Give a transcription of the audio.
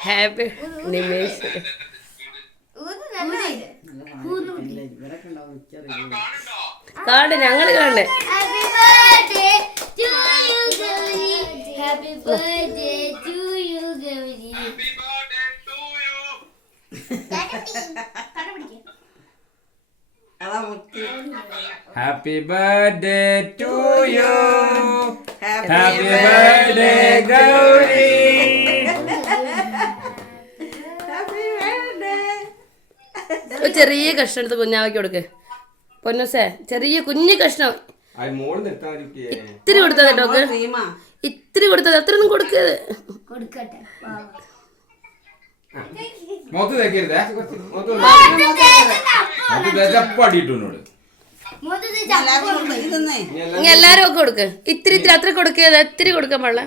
happy Nimesh കാണ്ട് ഞങ്ങള് കാണ്ട് happy birthday to you happy birthday Gauri ചെറിയ കഷ്ണം എടുത്ത് കുഞ്ഞാവയ്ക്ക് കൊടുക്ക് പൊന്നൂസേ ചെറിയ കുഞ്ഞു കഷ്ണം ഇത്തിരി കൊടുത്തത് കേട്ടോ ഇത്തിരി കൊടുത്തത് അത്രയൊന്നും കൊടുക്കരുത് എല്ലാരും ഒക്കെ കൊടുക്ക് ഇത്തിരി ഇത്തിരി അത്ര കൊടുക്കരുത് ഇത്തിരി കൊടുക്കാൻ പാടില്ല